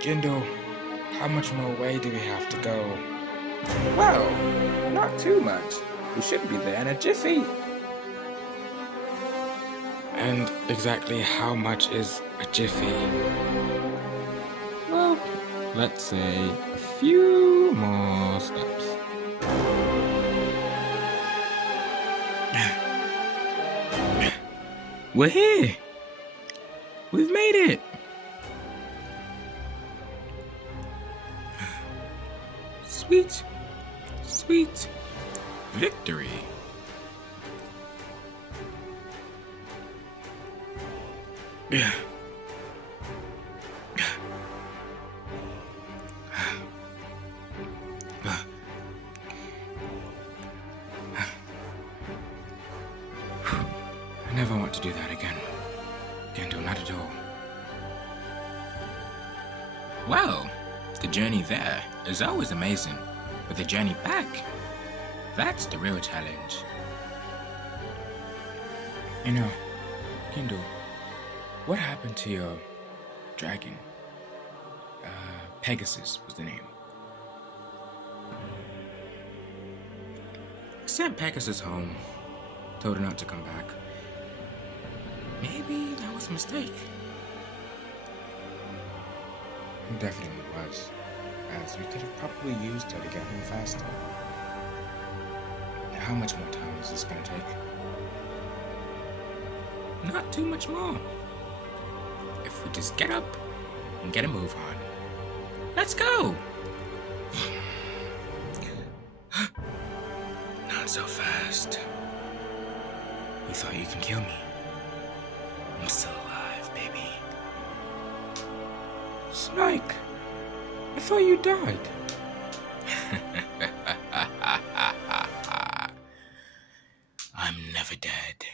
Gindle, how much more way do we have to go? Well, not too much. We should be there in a jiffy. And exactly how much is a jiffy? Well, let's say a few more steps. We're here! We've made it! Sweet, sweet victory. I never want to do that again. Gendo, not at all. Well, the journey there is always amazing, but the journey back, that's the real challenge. You know, Gendo, what happened to your dragon? Pegasus was the name. I sent Pegasus home, told her not to come back. Maybe that was a mistake. It definitely was, as we could have probably used her to get home faster. Now, how much more time is this going to take? Not too much more. If we just get up and get a move on. Let's go! Not so fast. You thought you can kill me? I'm still alive, baby. Snake, I thought you died. I'm never dead.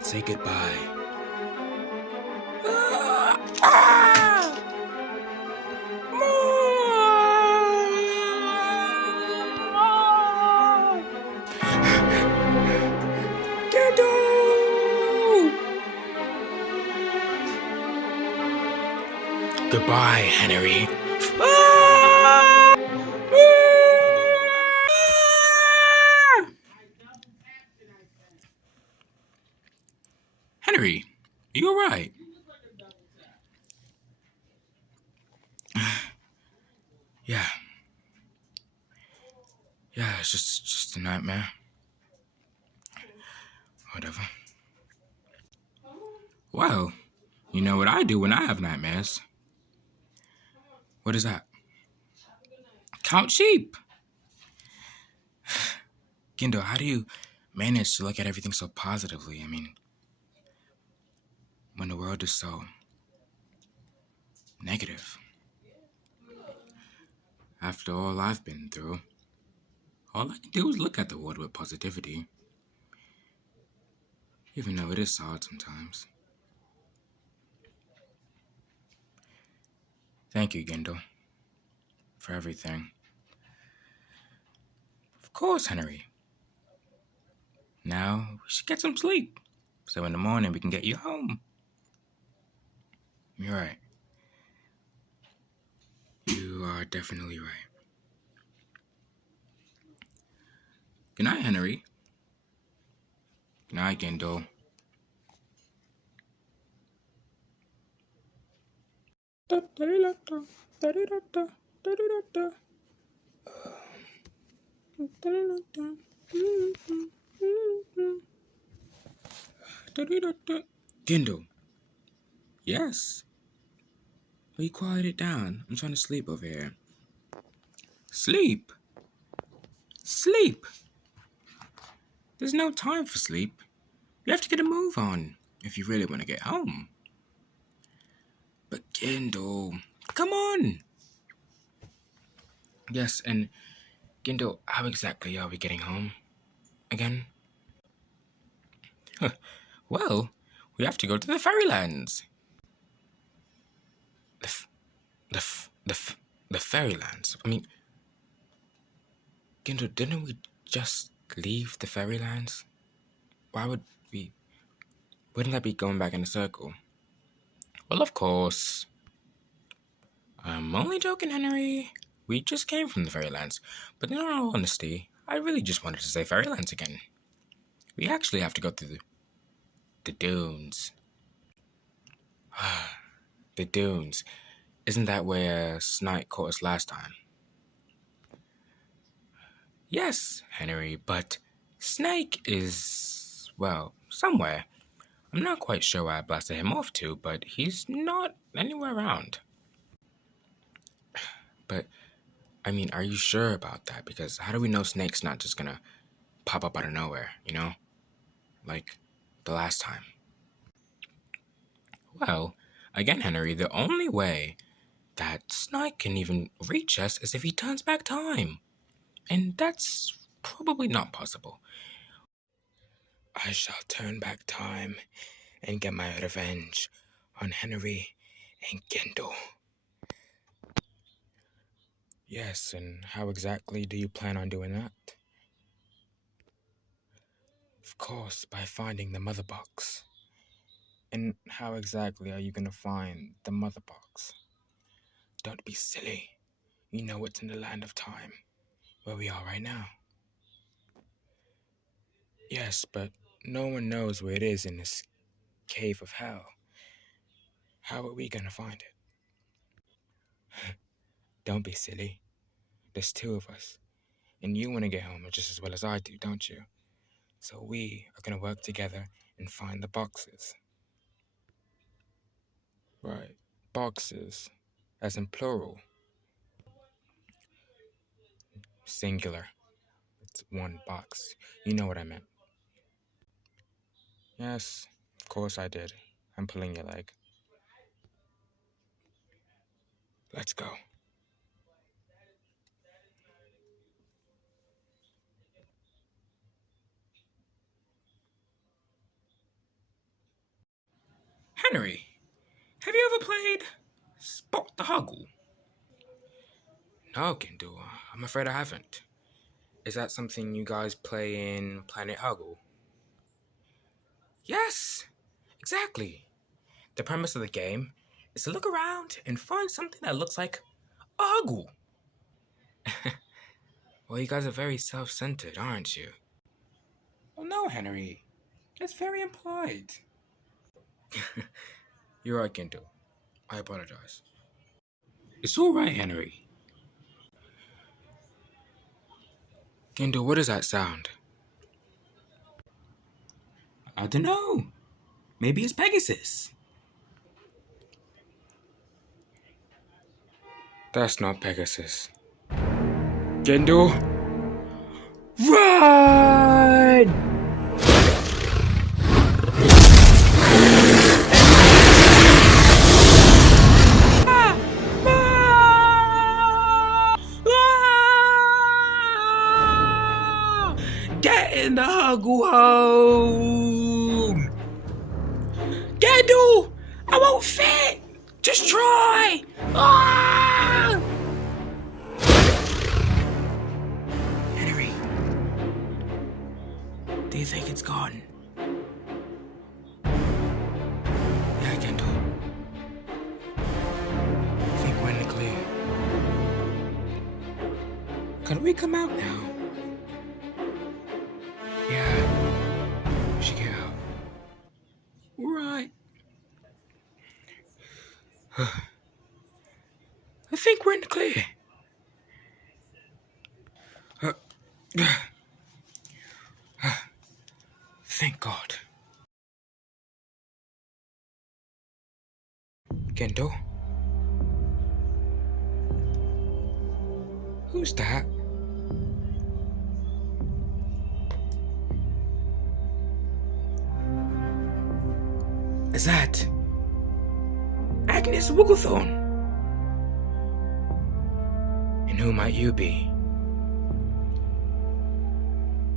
Say goodbye. Goodbye, Henry. Henry, you alright? Yeah. Yeah, it's just a nightmare. Whatever. Well, you know what I do when I have nightmares? What is that? Count sheep! Gindo, how do you manage to look at everything so positively? I mean, when the world is so negative. After all I've been through, all I can do is look at the world with positivity. Even though it is hard sometimes. Thank you, Gindo, for everything. course, Henry. Now, we should get some sleep, so in the morning we can get you home. You're right. You are definitely right. Good night, Henry. Good night, Gendel. Gendel. Yes. Will you quiet it down? I'm trying to sleep over here. Sleep? Sleep? There's no time for sleep. You have to get a move on if you really want to get home. But Gendel, come on! Yes, and Gendel, how exactly are we getting home again? Well, we have to go to the Fairylands. The Fairylands? I mean, Gendel, didn't we just leave the Fairylands? Why would we? Wouldn't that be going back in a circle? Well, of course. I'm only joking, Henry. We just came from the Fairylands. But in all honesty, I really just wanted to say Fairylands again. We actually have to go through the dunes. The dunes. Isn't that where Snake caught us last time? Yes, Henry, but Snake is, well, somewhere. I'm not quite sure where I blasted him off to, but he's not anywhere around. But, I mean, are you sure about that? Because how do we know Snake's not just gonna pop up out of nowhere, you know? Like the last time. Well, again, Henry, the only way that Snake can even reach us is if he turns back time. And that's probably not possible. I shall turn back time and get my revenge on Henry and Gendel. Yes, and how exactly do you plan on doing that? Of course, by finding the mother box. And how exactly are you going to find the mother box? Don't be silly. You know it's in the land of time, where we are right now. Yes, but no one knows where it is in this cave of hell. How are we going to find it? Don't be silly. There's two of us. And you want to get home just as well as I do, don't you? So we are going to work together and find the boxes. Right. Boxes. As in plural. Singular. It's one box. You know what I meant. Yes, of course I did. I'm pulling your leg. Let's go. Henry, have you ever played Spot the Huggle? No, Gendel. I'm afraid I haven't. Is that something you guys play in Planet Huggle? Yes, exactly. The premise of the game is to look around and find something that looks like a Huggle. Well, you guys are very self-centered, aren't you? Oh no, Henry. That's very impolite. You're right, Gendel. I apologize. It's all right, Henry. Gendel, what is that sound? I don't know. Maybe it's Pegasus. That's not Pegasus. Gendel, run! Get in the Huggle home! Gendel! I won't fit! Just try! Ah! Henry, you think it's gone? Yeah, Kendall. I think we're in the clear. Can we come out now? Yeah. We should get out. Right. I think we're in the clear. Thank God. Kendall? Who's that? Is that Agnes Wigglethorn? And who might you be?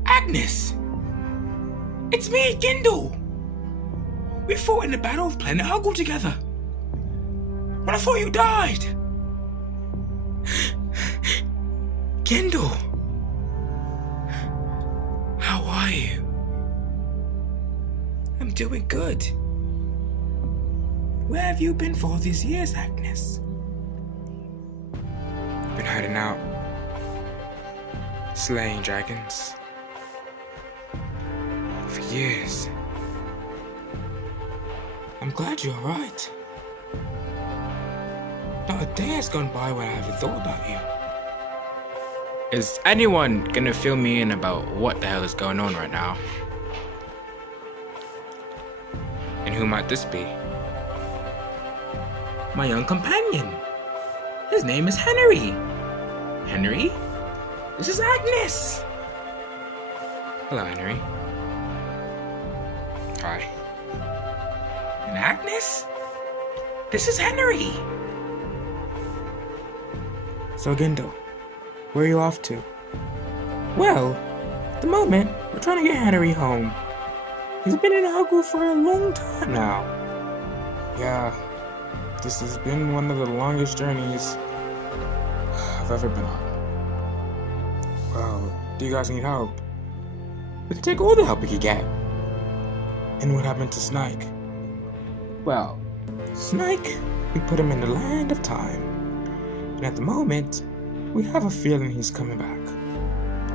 Agnes! It's me, Kendall! We fought in the Battle of Planet Huggle together. When I thought you died! Kendall! How are you? I'm doing good. Where have you been for all these years, Agnes? Been hiding out. Slaying dragons. For years. I'm glad you're alright. Not a day has gone by when I haven't thought about you. Is anyone gonna fill me in about what the hell is going on right now? And who might this be? My young companion. His name is Henry. Henry? This is Agnes. Hello, Henry. Hi. And Agnes? This is Henry. So, Kendall, where are you off to? Well, at the moment, we're trying to get Henry home. He's been in Huggle for a long time now. Yeah, this has been one of the longest journeys I've ever been on. Well, do you guys need help? We can take all the help we can get. And what happened to Snike? Well, Snike, we put him in the land of time. And at the moment, we have a feeling he's coming back.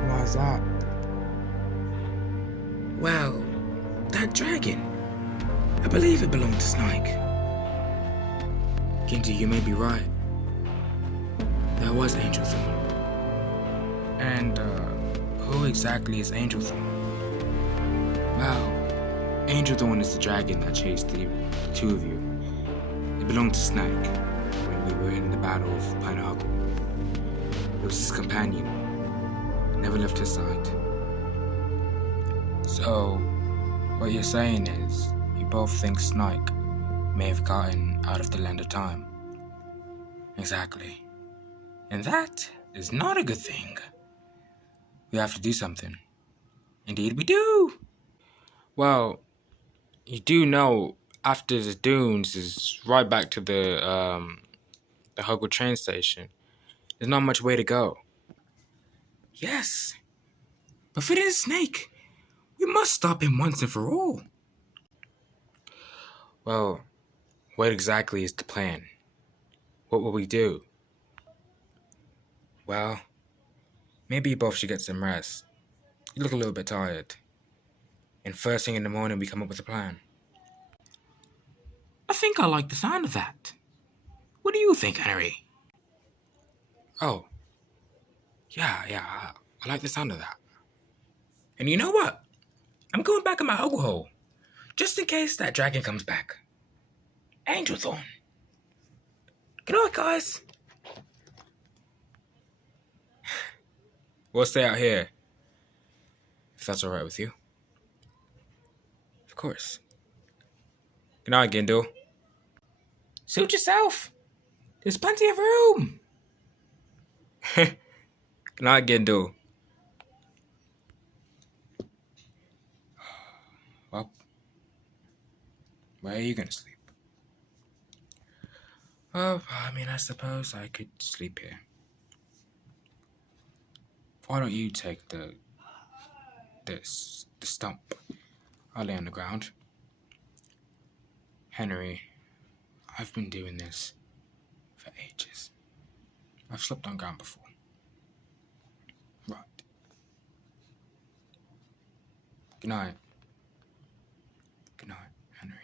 Why is that? Well, that dragon, I believe it belonged to Snike. Kinsey, you may be right. That was Angel Thorn. And, who exactly is Angel Thorn? Well, Angel Thorn is the dragon that chased the two of you. It belonged to Snake when we were in the Battle of Planet Huggle. It was his companion. Never left his side. So, what you're saying is, you both think Snake may have gotten out of the land of time. Exactly. And that is not a good thing. We have to do something. Indeed we do! Well, you do know after the dunes is right back to the Huggle train station. There's not much way to go. Yes, but if it is Snake, we must stop him once and for all. Well, what exactly is the plan? What will we do? Well, maybe you both should get some rest. You look a little bit tired. And first thing in the morning, we come up with a plan. I think I like the sound of that. What do you think, Henry? Oh, yeah, I like the sound of that. And you know what? I'm going back in my Huggle hole, just in case that dragon comes back. Angel Thorn. Good night, guys. We'll stay out here, if that's alright with you. Of course. Good night, Kendall. Suit yourself. There's plenty of room. Good night, Kendall. Well, where are you gonna sleep? Oh, I suppose I could sleep here. Why don't you take the this the stump. I lay on the ground. Henry, I've been doing this for ages. I've slept on ground before. Right. Good night. Good night, Henry.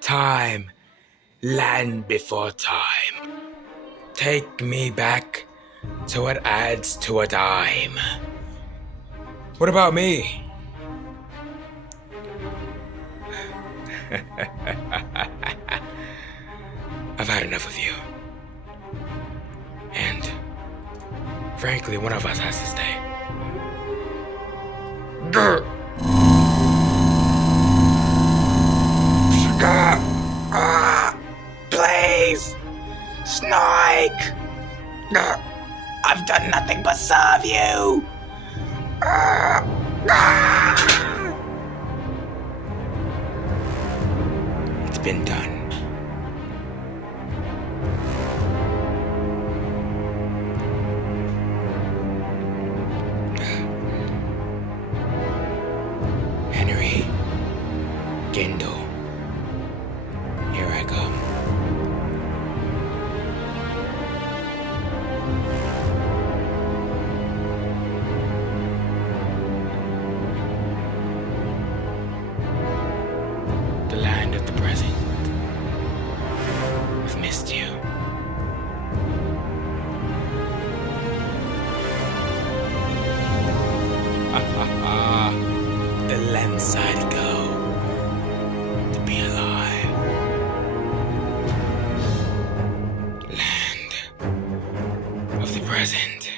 Time, land before time. Take me back to what adds to a dime. What about me? I've had enough of you. And, frankly, one of us has to stay. Grr. Please! Snake! I've done nothing but serve you! It's been done. Henry, Gendel, here I come. The land of the present. I've missed you. The lengths I'd go to be alive. Land of the present.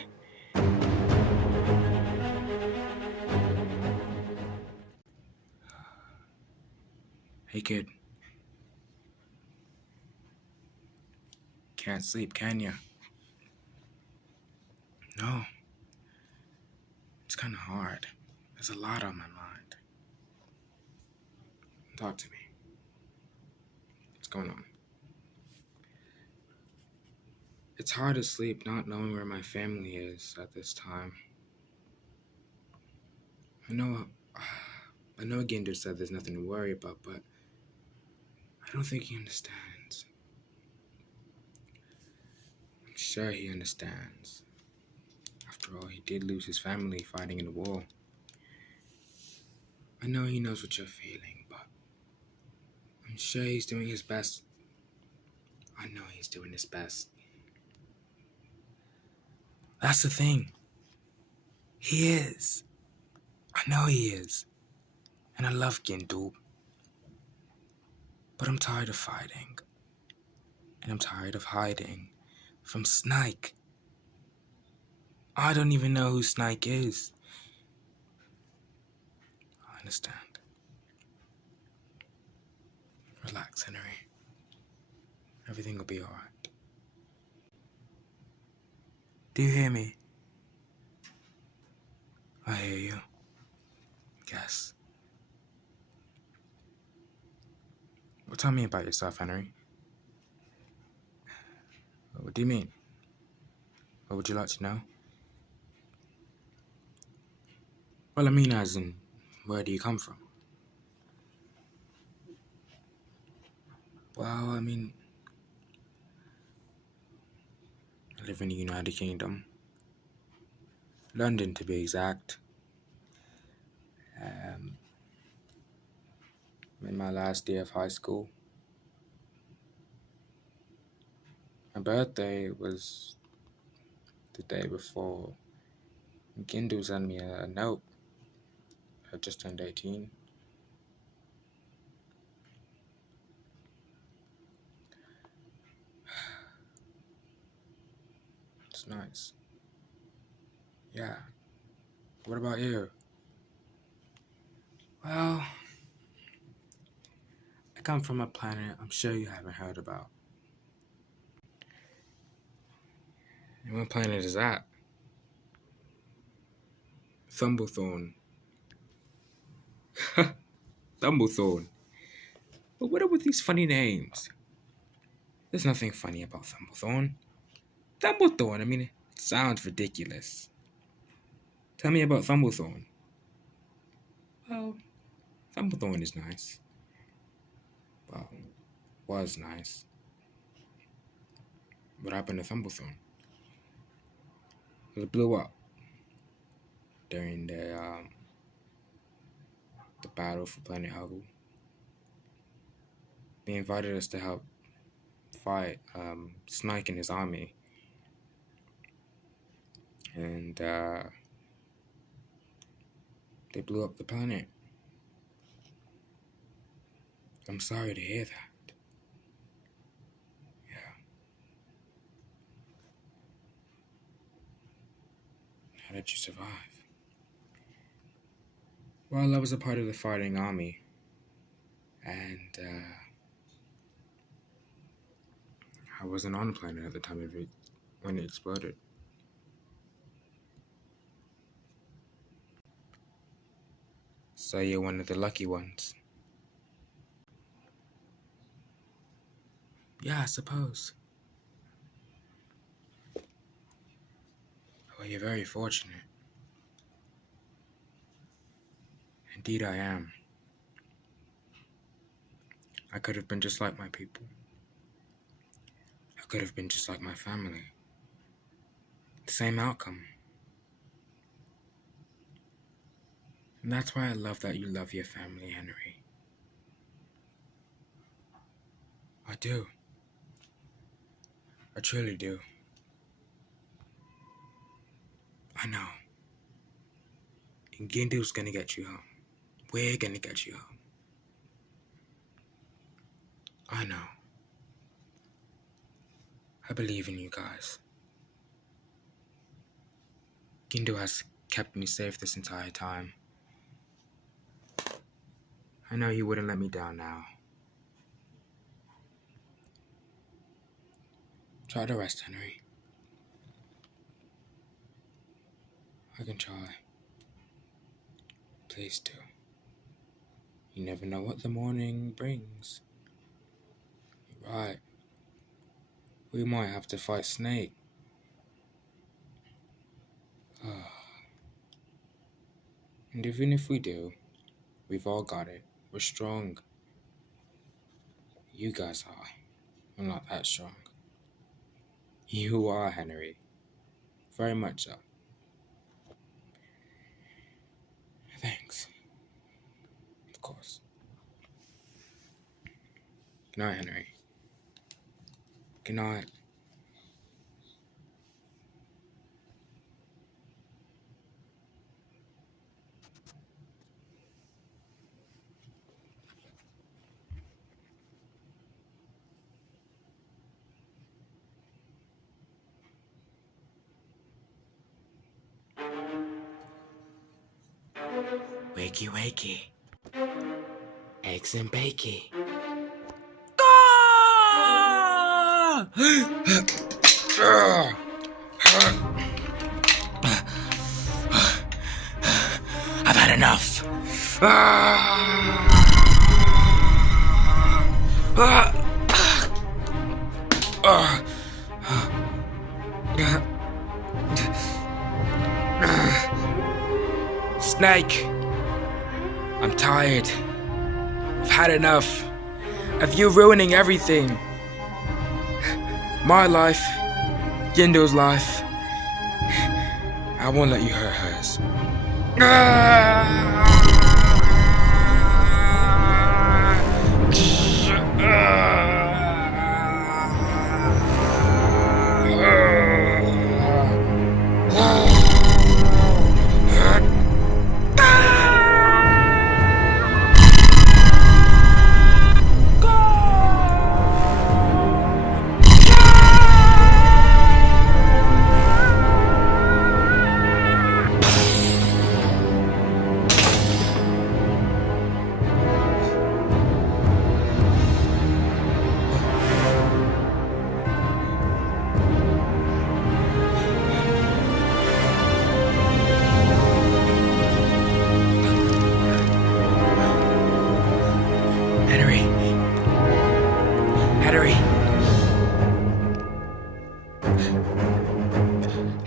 Hey kid. Can't sleep, can you? No. It's kind of hard. There's a lot on my mind. Talk to me. What's going on? It's hard to sleep not knowing where my family is at this time. I know Ginder said there's nothing to worry about, but I don't think he understands. I'm sure he understands. After all, he did lose his family fighting in the war. I know he knows what you're feeling, but I'm sure he's doing his best. I know he's doing his best. That's the thing. He is. I know he is. And I love Gindu. But I'm tired of fighting. And I'm tired of hiding from Snake. I don't even know who Snake is. I understand. Relax, Henry. Everything will be alright. Do you hear me? I hear you. Yes. Well, tell me about yourself, Henry. What do you mean? What would you like to know? Well, I mean as in, where do you come from? Well, I mean, I live in the United Kingdom. London, to be exact. I'm in my last year of high school. My birthday was the day before. Gindu sent me a note. I just turned 18. It's nice. Yeah. What about you? Well, I come from a planet I'm sure you haven't heard about. And what planet is that? Thumblethorn. Thumblethorn. But what are with these funny names? There's nothing funny about Thumblethorn. Thumblethorn, I mean, it sounds ridiculous. Tell me about Thumblethorn. Well, Thumblethorn is nice. Well, was nice. What happened to Thumblethorn? It blew up during the battle for Planet Huggle. They invited us to help fight Snike and his army. And they blew up the planet. I'm sorry to hear that. Yeah. How did you survive? Well, I was a part of the fighting army. And I wasn't on the planet at the time of it when it exploded. So you're one of the lucky ones. Yeah, I suppose. Well, you're very fortunate. Indeed I am. I could have been just like my people. I could have been just like my family. The same outcome. And that's why I love that you love your family, Henry. I do. I truly do. I know. And Gindu's gonna get you home. We're gonna get you home. I know. I believe in you guys. Gindu has kept me safe this entire time. I know he wouldn't let me down now. Try to rest, Henry. I can try. Please do. You never know what the morning brings. You're right. We might have to fight Snake. And even if we do, we've all got it. We're strong. You guys are. I'm not that strong. You are, Henry. Very much so. Thanks. Of course. Good night, Henry. Good night. Wakey, wakey. Eggs and bakey. I've had enough. Snake, I'm tired. I've had enough of you ruining everything. My life, Gindo's life. I won't let you hurt hers.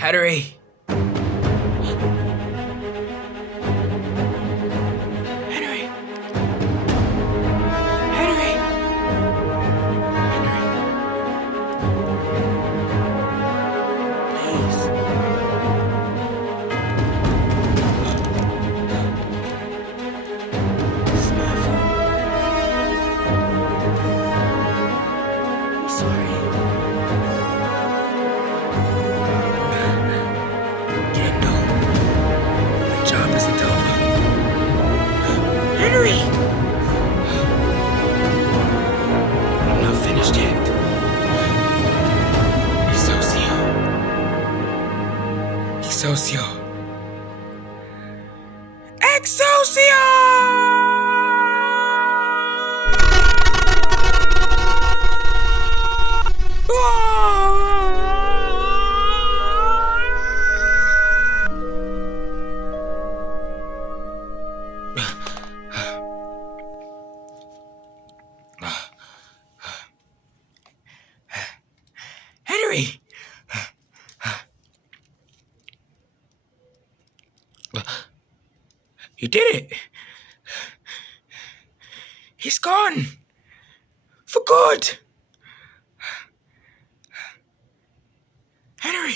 Henry! Henry! Henry! Please. This is my fault. I'm sorry. Kendall, the job isn't over. Henry! I'm not finished yet. Excelsior! Henry! You did it! He's gone! For good! Henry!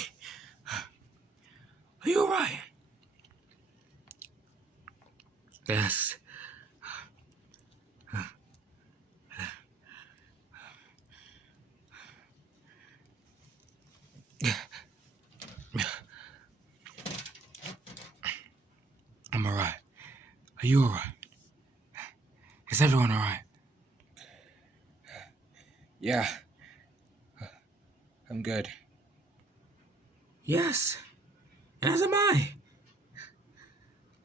Are you alright? Yes. I'm alright. Are you alright? Is everyone alright? Yeah. I'm good. Yes. And as am I.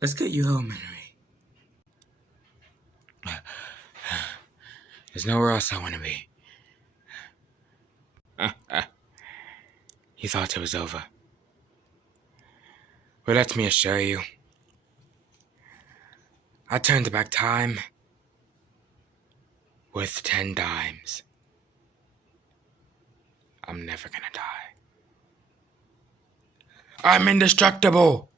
Let's get you home, Henry. There's nowhere else I want to be. You thought it was over. Well, let me assure you. I turned back time with 10 dimes. I'm never gonna die. I'm indestructible!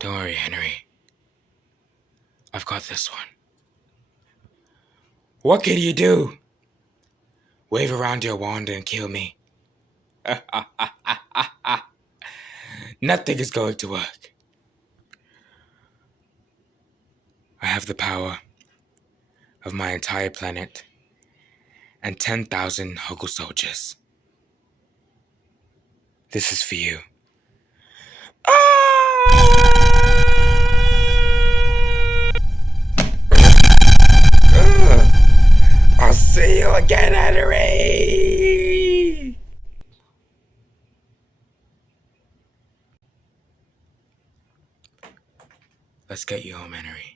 Don't worry, Henry. I've got this one. What can you do? Wave around your wand and kill me. Nothing is going to work. I have the power of my entire planet and 10,000 Hoggle soldiers. This is for you. I'll see you again, Henry! Let's get you home, Henry.